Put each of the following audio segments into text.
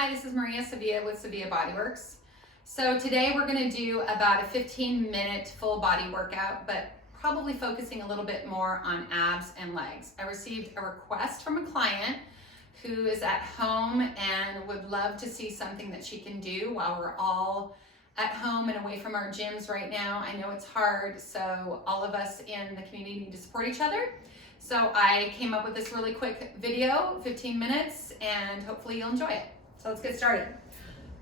Hi, this is Maria Sevilla with Sevilla Bodyworks. So today we're going to do about a 15-minute full body workout, but probably focusing a little bit more on abs and legs. I received a request from a client who is at home and would love to see something that she can do while we're all at home and away from our gyms right now. I know it's hard, so all of us in the community need to support each other. So I came up with this really quick video, 15 minutes, and hopefully you'll enjoy it. So let's get started.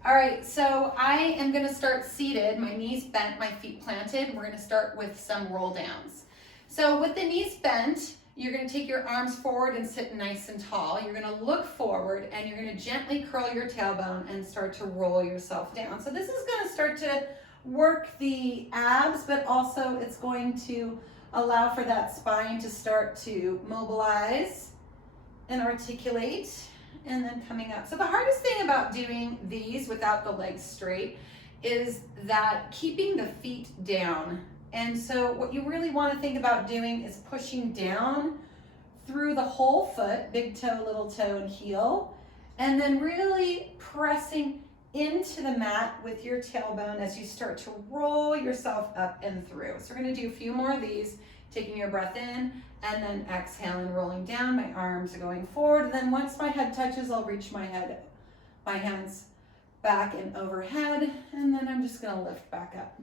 All right, so I am gonna start seated, my knees bent, my feet planted. We're gonna start with some roll downs. So with the knees bent, you're gonna take your arms forward and sit nice and tall. You're gonna look forward and you're gonna gently curl your tailbone and start to roll yourself down. So this is gonna start to work the abs, but also it's going to allow for that spine to start to mobilize and articulate, and then coming up. So the hardest thing about doing these without the legs straight is that keeping the feet down. And so what you really want to think about doing is pushing down through the whole foot, big toe, little toe, and heel, and then really pressing into the mat with your tailbone as you start to roll yourself up and through. So we're going to do a few more of these, taking your breath in and then exhale and rolling down. My arms are going forward, and then once my head touches, I'll reach my hands back and overhead, and then I'm just going to lift back up.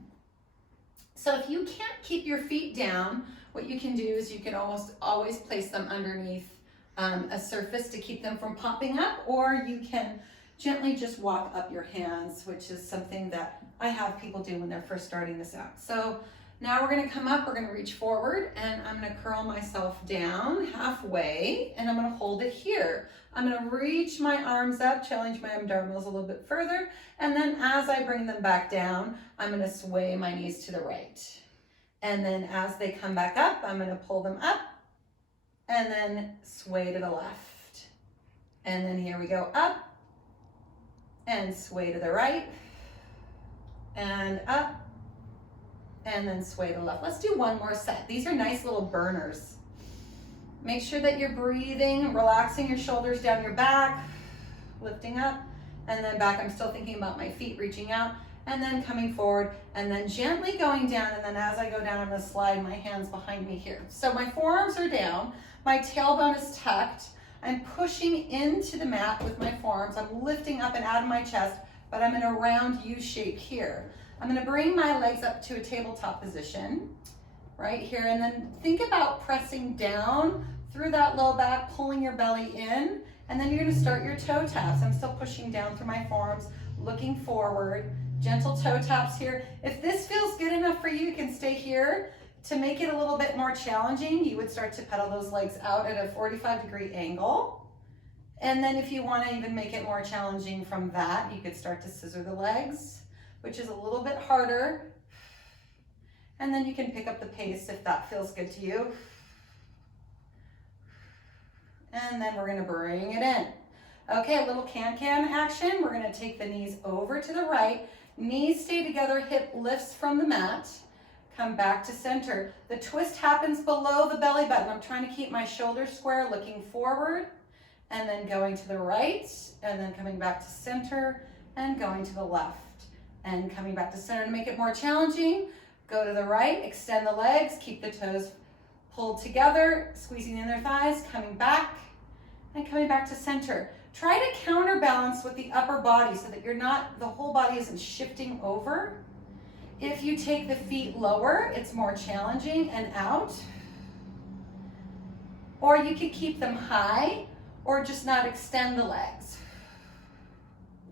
So if you can't keep your feet down, what you can do is you can almost always place them underneath a surface to keep them from popping up, or you can gently just walk up your hands, which is something that I have people do when they're first starting this out. So now we're gonna come up, we're gonna reach forward, and I'm gonna curl myself down halfway, and I'm gonna hold it here. I'm gonna reach my arms up, challenge my abdominals a little bit further, and then as I bring them back down, I'm gonna sway my knees to the right. And then as they come back up, I'm gonna pull them up, and then sway to the left. And then here we go, up, and sway to the right, and up, and then sway to the left. Let's do one more set. These are nice little burners. Make sure that you're breathing, relaxing your shoulders down your back, lifting up, and then back. I'm still thinking about my feet reaching out, and then coming forward, and then gently going down, and then as I go down, I'm gonna slide my hands behind me here. So my forearms are down, my tailbone is tucked, I'm pushing into the mat with my forearms. I'm lifting up and out of my chest, but I'm in a round U shape here. I'm gonna bring my legs up to a tabletop position right here, and then think about pressing down through that low back, pulling your belly in, and then you're gonna start your toe taps. I'm still pushing down through my forearms, looking forward, gentle toe taps here. If this feels good enough for you, you can stay here. To make it a little bit more challenging, you would start to pedal those legs out at a 45-degree angle. And then if you want to even make it more challenging from that, you could start to scissor the legs, which is a little bit harder. And then you can pick up the pace if that feels good to you. And then we're going to bring it in. Okay, a little can-can action. We're going to take the knees over to the right. Knees stay together, hip lifts from the mat. Come back to center. The twist happens below the belly button. I'm trying to keep my shoulders square, looking forward, and then going to the right, and then coming back to center, and going to the left, and coming back to center. To make it more challenging, go to the right, extend the legs, keep the toes pulled together, squeezing the inner thighs, coming back, and coming back to center. Try to counterbalance with the upper body so that the whole body isn't shifting over. If you take the feet lower, it's more challenging and out. Or you could keep them high or just not extend the legs.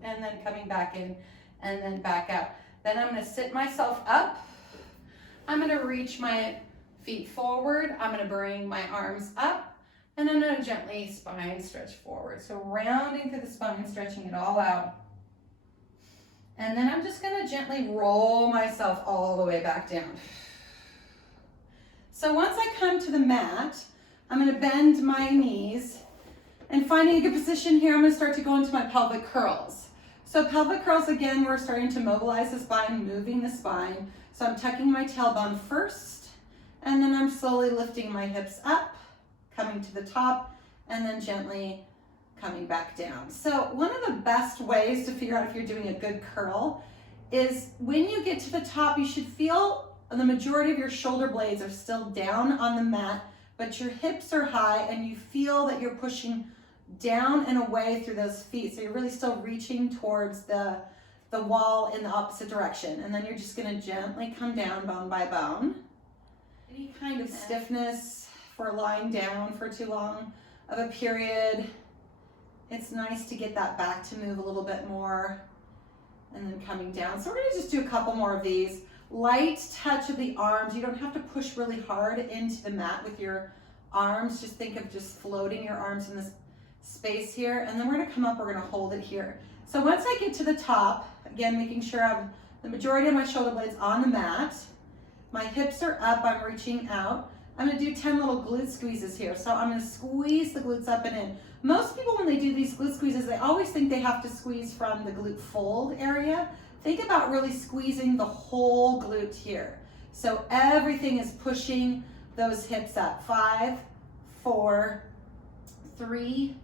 And then coming back in and then back out. Then I'm gonna sit myself up. I'm gonna reach my feet forward. I'm gonna bring my arms up, and I'm gonna gently spine stretch forward. So rounding through the spine, stretching it all out. And then I'm just gonna gently roll myself all the way back down. So once I come to the mat, I'm gonna bend my knees, and finding a good position here, I'm gonna start to go into my pelvic curls. So pelvic curls, again, we're starting to mobilize the spine, moving the spine. So I'm tucking my tailbone first, and then I'm slowly lifting my hips up, coming to the top, and then gently coming back down. So one of the best ways to figure out if you're doing a good curl is when you get to the top, you should feel the majority of your shoulder blades are still down on the mat, but your hips are high and you feel that you're pushing down and away through those feet. So you're really still reaching towards the wall in the opposite direction. And then you're just gonna gently come down bone by bone. Any kind of stiffness for lying down for too long of a period, it's nice to get that back to move a little bit more, and then coming down. So we're gonna just do a couple more of these. Light touch of the arms. You don't have to push really hard into the mat with your arms. Just think of just floating your arms in this space here. And then we're gonna come up, we're gonna hold it here. So once I get to the top, again, making sure I have the majority of my shoulder blades on the mat. My hips are up, I'm reaching out. I'm gonna do 10 little glute squeezes here. So I'm gonna squeeze the glutes up and in. Most people, when they do these glute squeezes, they always think they have to squeeze from the glute fold area. Think about really squeezing the whole glute here. So everything is pushing those hips up. 5, 4, 3,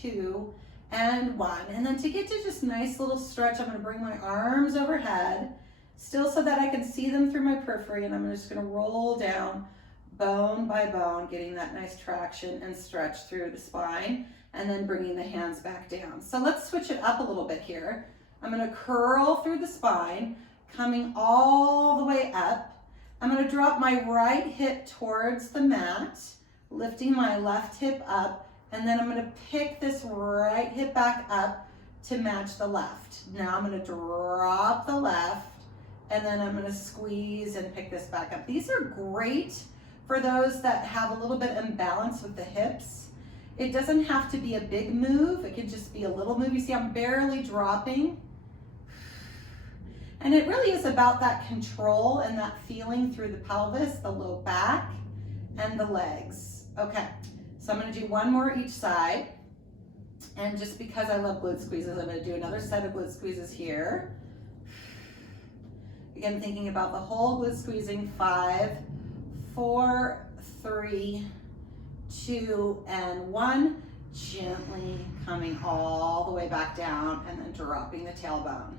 2, and 1. And then to get to just nice little stretch, I'm gonna bring my arms overhead, still so that I can see them through my periphery, and I'm just gonna roll down bone by bone, getting that nice traction and stretch through the spine, and then bringing the hands back down. So let's switch it up a little bit here. I'm gonna curl through the spine, coming all the way up. I'm gonna drop my right hip towards the mat, lifting my left hip up, and then I'm gonna pick this right hip back up to match the left. Now I'm gonna drop the left, and then I'm gonna squeeze and pick this back up. These are great for those that have a little bit imbalance with the hips. It doesn't have to be a big move. It could just be a little move. You see, I'm barely dropping. And it really is about that control and that feeling through the pelvis, the low back, and the legs. Okay, so I'm gonna do one more each side. And just because I love glute squeezes, I'm gonna do another set of glute squeezes here. Again, thinking about the whole glute squeezing. 5, 4, 3, 2, and 1. Gently coming all the way back down and then dropping the tailbone.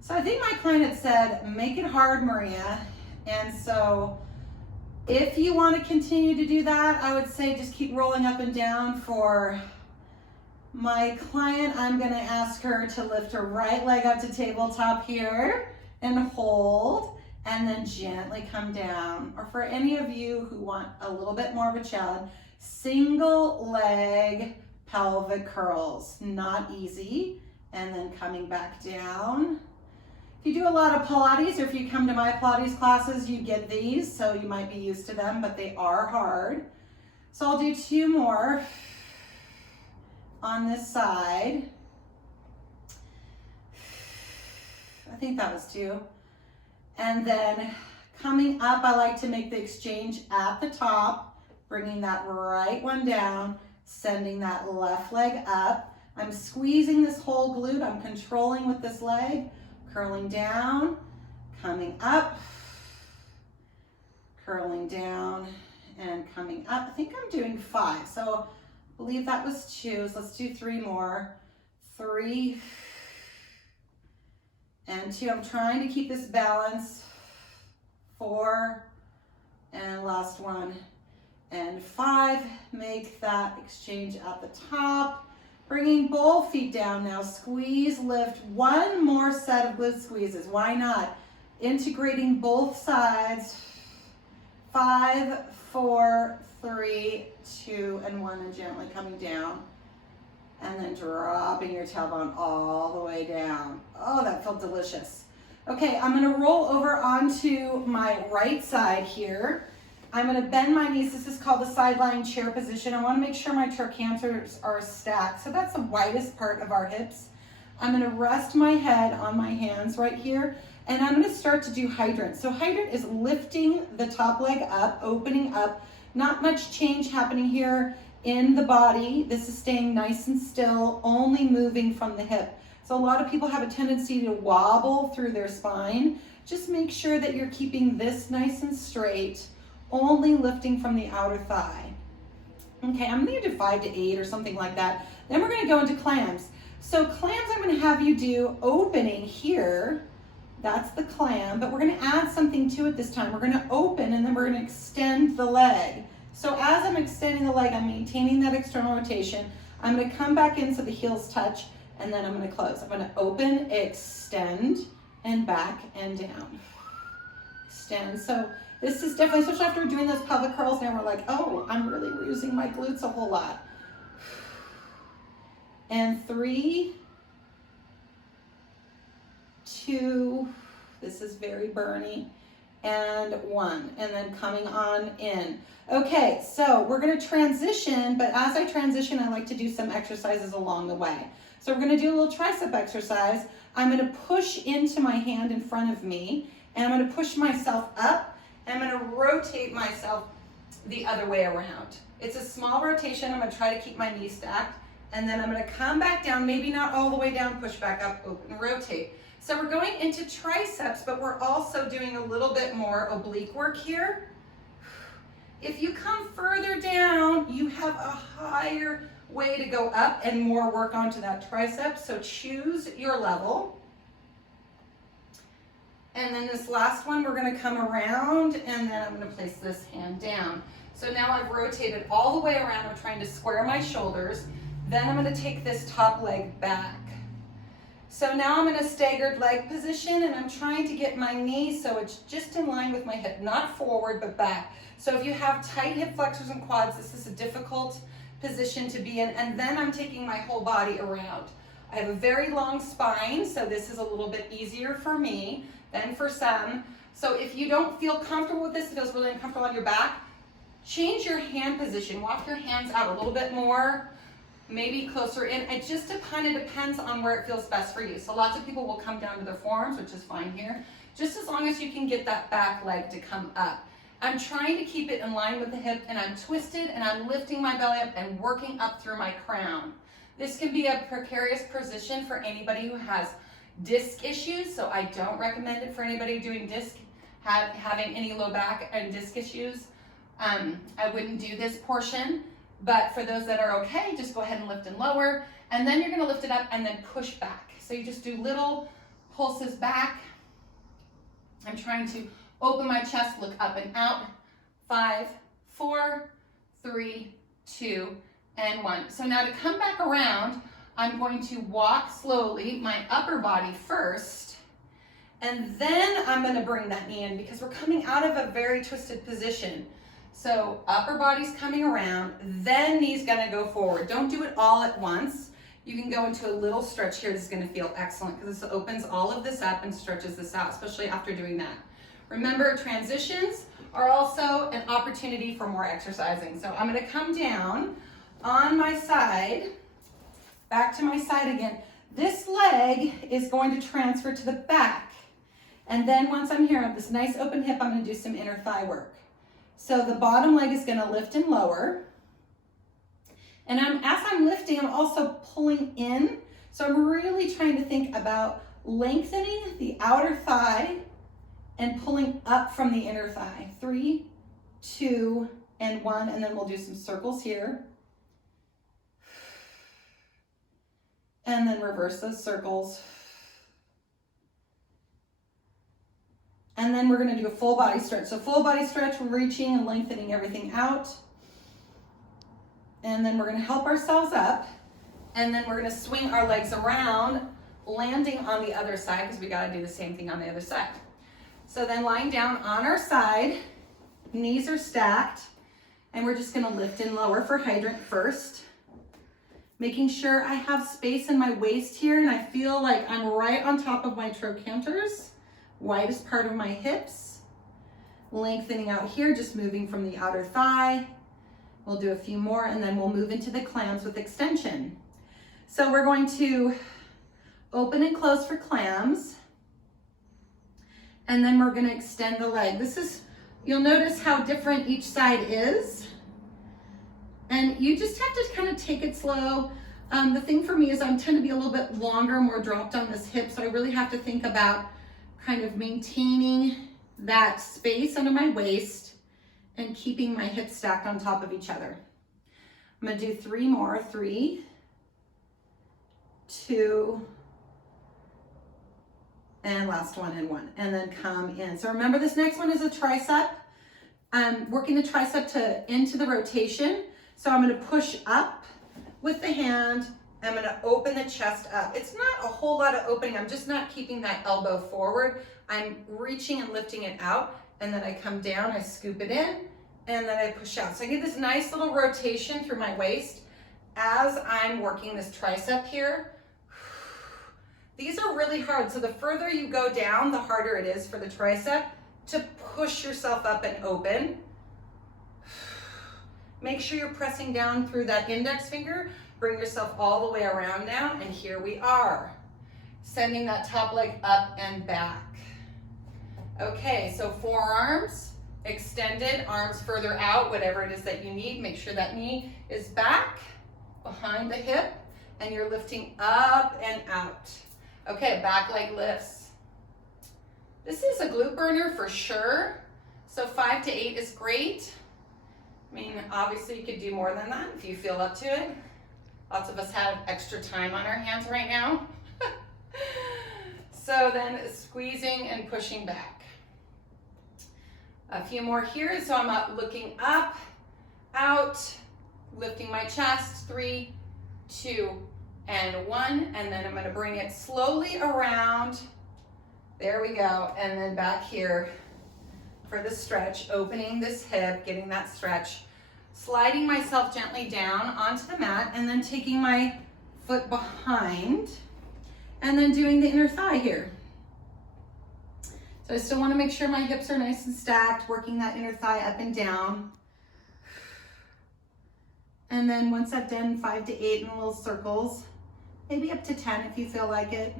So I think my client had said, make it hard, Maria. And so if you want to continue to do that, I would say just keep rolling up and down. For my client, I'm going to ask her to lift her right leg up to tabletop here and hold, and then gently come down. Or for any of you who want a little bit more of a challenge, single leg pelvic curls, not easy, and then coming back down. If you do a lot of Pilates, or if you come to my Pilates classes, you get these, so you might be used to them, but they are hard. So I'll do 2 more on this side. I think that was 2. And then coming up, I like to make the exchange at the top, bringing that right one down, sending that left leg up. I'm squeezing this whole glute. I'm controlling with this leg, curling down, coming up, curling down, and coming up. I think I'm doing 5, so I believe that was 2. So let's do 3 more. 3 and 2. I'm trying to keep this balance. 4 and last one. And 5, make that exchange at the top. Bringing both feet down now, squeeze, lift. 1 more set of glute squeezes, why not? Integrating both sides. 5, 4, 3, 2, and 1, and gently coming down. And then dropping your tailbone all the way down. Oh, that felt delicious. Okay, I'm gonna roll over onto my right side here. I'm gonna bend my knees. This is called the sideline chair position. I wanna make sure my trochanterics are stacked. So that's the widest part of our hips. I'm gonna rest my head on my hands right here, and I'm gonna start to do hydrant. So hydrant is lifting the top leg up, opening up. Not much change happening here in the body. This is staying nice and still, only moving from the hip. So a lot of people have a tendency to wobble through their spine. Just make sure that you're keeping this nice and straight, only lifting from the outer thigh. Okay, I'm gonna do 5 to 8 or something like that. Then we're gonna go into clams. So clams, I'm gonna have you do opening here. That's the clam, but we're gonna add something to it this time. We're gonna open and then we're gonna extend the leg. So as I'm extending the leg, I'm maintaining that external rotation. I'm gonna come back in so the heels touch, and then I'm gonna close. I'm gonna open, extend, and back and down. Extend. So this is definitely, especially after doing those pelvic curls, now we're like, oh, I'm really using my glutes a whole lot. And 3, 2, this is very burny, and 1, and then coming on in. Okay, so we're gonna transition, but as I transition, I like to do some exercises along the way. So we're gonna do a little tricep exercise. I'm gonna push into my hand in front of me, and I'm gonna push myself up, and I'm gonna rotate myself the other way around. It's a small rotation. I'm gonna try to keep my knees stacked, and then I'm gonna come back down, maybe not all the way down, push back up, open, rotate. So we're going into triceps, but we're also doing a little bit more oblique work here. If you come further down, you have a higher way to go up and more work onto that tricep. So choose your level. And then this last one, we're gonna come around, and then I'm gonna place this hand down. So now I've rotated all the way around. I'm trying to square my shoulders. Then I'm gonna take this top leg back. So now I'm in a staggered leg position, and I'm trying to get my knee so it's just in line with my hip, not forward, but back. So if you have tight hip flexors and quads, this is a difficult position to be in. And then I'm taking my whole body around. I have a very long spine, so this is a little bit easier for me than for some. So if you don't feel comfortable with this, it feels really uncomfortable on your back, change your hand position. Walk your hands out a little bit more, maybe closer in. It just kind of depends on where it feels best for you. So lots of people will come down to their forearms, which is fine here, just as long as you can get that back leg to come up. I'm trying to keep it in line with the hip, and I'm twisted, and I'm lifting my belly up and working up through my crown. This can be a precarious position for anybody who has disc issues, so I don't recommend it for anybody doing disc, having any low back and disc issues. I wouldn't do this portion, but for those that are okay, just go ahead and lift and lower, and then you're gonna lift it up and then push back. So you just do little pulses back. I'm trying to open my chest, look up and out. 5, 4, 3, 2, and 1. So now to come back around, I'm going to walk slowly, my upper body first, and then I'm gonna bring that knee in because we're coming out of a very twisted position. So upper body's coming around, then knee's gonna go forward. Don't do it all at once. You can go into a little stretch here. This is gonna feel excellent because this opens all of this up and stretches this out, especially after doing that. Remember, transitions are also an opportunity for more exercising. So I'm gonna come down on my side, back to my side again. This leg is going to transfer to the back. And then once I'm here, I have this nice open hip, I'm gonna do some inner thigh work. So the bottom leg is gonna lift and lower. And as I'm lifting, I'm also pulling in. So I'm really trying to think about lengthening the outer thigh and pulling up from the inner thigh. 3, 2, and 1, and then we'll do some circles here. And then reverse those circles. And then we're gonna do a full body stretch. So full body stretch, we're reaching and lengthening everything out. And then we're gonna help ourselves up. And then we're gonna swing our legs around, landing on the other side, because we gotta do the same thing on the other side. So then lying down on our side, knees are stacked, and we're just gonna lift and lower for hydrant first. Making sure I have space in my waist here, and I feel like I'm right on top of my trochanters, widest part of my hips. Lengthening out here, just moving from the outer thigh. We'll do a few more, and then we'll move into the clams with extension. So we're going to open and close for clams, and then we're gonna extend the leg. This is, you'll notice how different each side is. And you just have to kind of take it slow. The thing for me is I tend to be a little bit longer, more dropped on this hip, so I really have to think about kind of maintaining that space under my waist and keeping my hips stacked on top of each other. I'm gonna do 3 more, 3, 2, and last one and 1, and then come in. So remember, this next one is a tricep. I'm working the tricep into the rotation. So I'm gonna push up with the hand. I'm gonna open the chest up. It's not a whole lot of opening. I'm just not keeping that elbow forward. I'm reaching and lifting it out, and then I come down, I scoop it in, and then I push out. So I get this nice little rotation through my waist as I'm working this tricep here. These are really hard. So the further you go down, the harder it is for the tricep to push yourself up and open. Make sure you're pressing down through that index finger. Bring yourself all the way around now, and here we are. Sending that top leg up and back. Okay, so forearms extended, arms further out, whatever it is that you need. Make sure that knee is back, behind the hip, and you're lifting up and out. Okay, back leg lifts. This is a glute burner for sure. So 5 to 8 is great. I mean, obviously you could do more than that if you feel up to it. Lots of us have extra time on our hands right now. So then squeezing and pushing back. A few more here. So I'm up, looking up, out, lifting my chest. 3, 2, and 1. And then I'm going to bring it slowly around. There we go. And then back here for the stretch, opening this hip, getting that stretch, sliding myself gently down onto the mat, and then taking my foot behind, and then doing the inner thigh here. So I still want to make sure my hips are nice and stacked, working that inner thigh up and down. And then once I've done 5 to 8 in little circles, maybe up to 10 if you feel like it.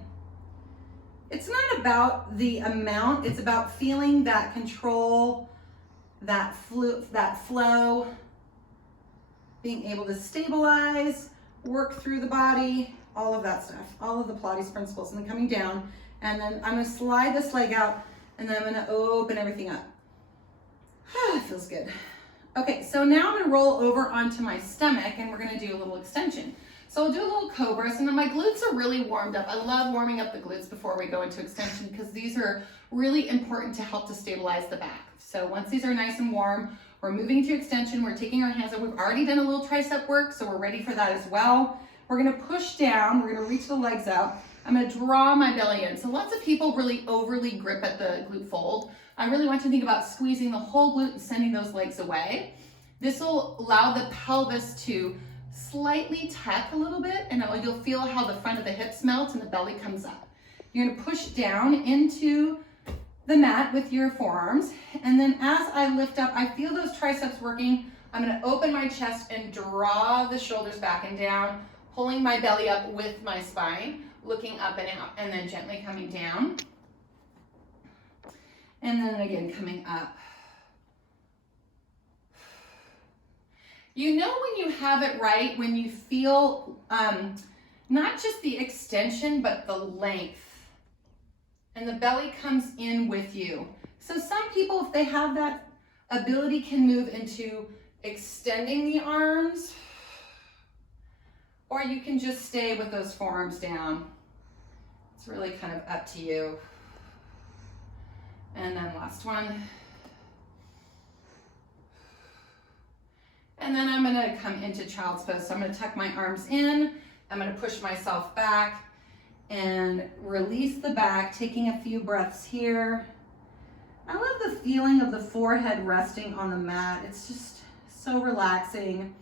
It's not about the amount, it's about feeling that control, that flow, being able to stabilize, work through the body, all of that stuff, all of the Pilates principles. And then coming down, and then I'm gonna slide this leg out, and then I'm gonna open everything up. It feels good. Okay, so now I'm gonna roll over onto my stomach, and we're gonna do a little extension. So I'll do a little cobra, and then my glutes are really warmed up. I love warming up the glutes before we go into extension because these are really important to help to stabilize the back. So once these are nice and warm, we're moving to extension. We're taking our hands up. We've already done a little tricep work, so we're ready for that as well. We're gonna push down. We're gonna reach the legs out. I'm gonna draw my belly in. So lots of people really overly grip at the glute fold. I really want you to think about squeezing the whole glute and sending those legs away. This will allow the pelvis to slightly tuck a little bit, and you'll feel how the front of the hips melt and the belly comes up. You're gonna push down into the mat with your forearms, and then as I lift up, I feel those triceps working. I'm gonna open my chest and draw the shoulders back and down, pulling my belly up with my spine, looking up and out, and then gently coming down. And then again, coming up. You know when you have it right, when you feel not just the extension, but the length. And the belly comes in with you. So some people, if they have that ability, can move into extending the arms, or you can just stay with those forearms down. It's really kind of up to you. And then last one. And then I'm gonna come into child's pose. So I'm gonna tuck my arms in, I'm gonna push myself back and release the back, taking a few breaths here. I love the feeling of the forehead resting on the mat. It's just so relaxing.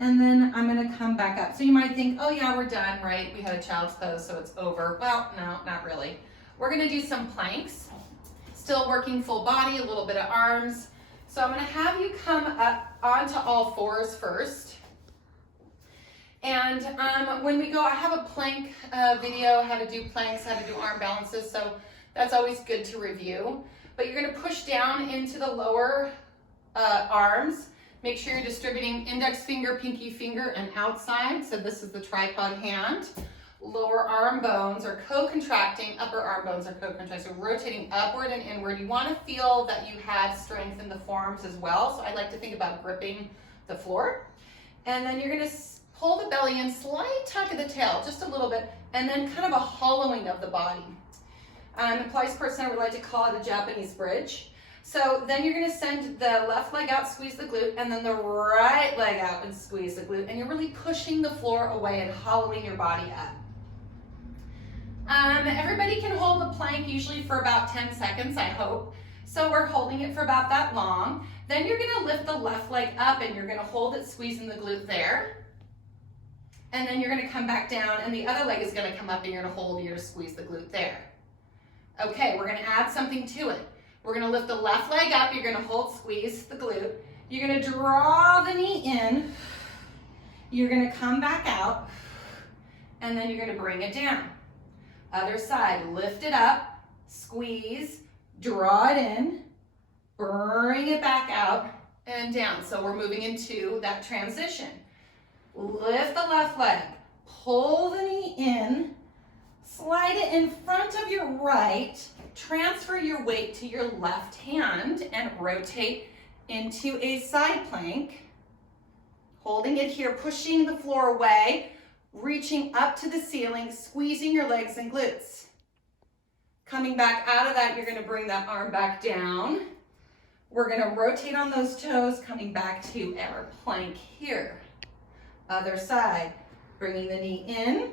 And then I'm gonna come back up. So you might think, oh yeah, we're done, right? We had a child's pose, so it's over. Well, no, not really. We're gonna do some planks. Still working full body, a little bit of arms. So I'm gonna have you come up onto all fours first. And when we go, I have a plank video, how to do planks, how to do arm balances, so that's always good to review. But you're gonna push down into the lower arms. Make sure you're distributing index finger, pinky finger, and outside. So this is the tripod hand. lower arm bones are co-contracting, upper arm bones are co-contracting, so rotating upward and inward. You want to feel that you have strength in the forearms as well, so I like to think about gripping the floor. And then you're going to pull the belly in, slight tuck of the tail, just a little bit, and then kind of a hollowing of the body. The Pilates person would like to call it a Japanese bridge. So then you're going to send the left leg out, squeeze the glute, and then the right leg out and squeeze the glute. And you're really pushing the floor away and hollowing your body up. Everybody can hold a plank usually for about 10 seconds, I hope. So we're holding it for about that long. Then you're going to lift the left leg up and you're going to hold it, squeezing the glute there. And then you're going to come back down and the other leg is going to come up and you're going to hold, you're going to squeeze the glute there. Okay, we're going to add something to it. We're going to lift the left leg up, you're going to hold, squeeze the glute. You're going to draw the knee in. You're going to come back out and then you're going to bring it down. Other side, lift it up, squeeze, draw it in, bring it back out and down. So we're moving into that transition. Lift the left leg, pull the knee in, slide it in front of your right, transfer your weight to your left hand and rotate into a side plank. Holding it here, pushing the floor away, reaching up to the ceiling, squeezing your legs and glutes. Coming back out of that, you're going to bring that arm back down. We're going to rotate on those toes, coming back to our plank here. Other side, bringing the knee in,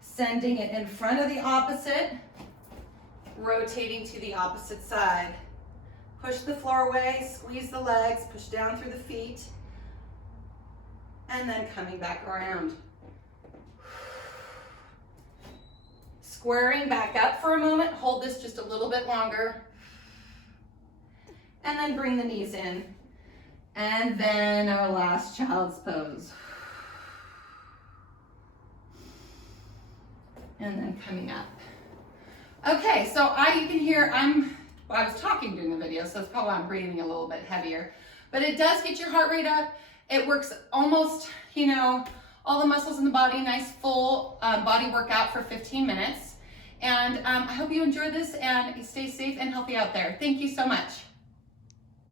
sending it in front of the opposite, rotating to the opposite side. Push the floor away, squeeze the legs, push down through the feet, and then coming back around. Squaring back up for a moment, hold this just a little bit longer, and then bring the knees in. And then our last child's pose. And then coming up. Okay, so you can hear I was talking during the video, so that's probably why I'm breathing a little bit heavier. But it does get your heart rate up. It works almost, all the muscles in the body, nice full body workout for 15 minutes. And I hope you enjoyed this and stay safe and healthy out there. Thank you so much.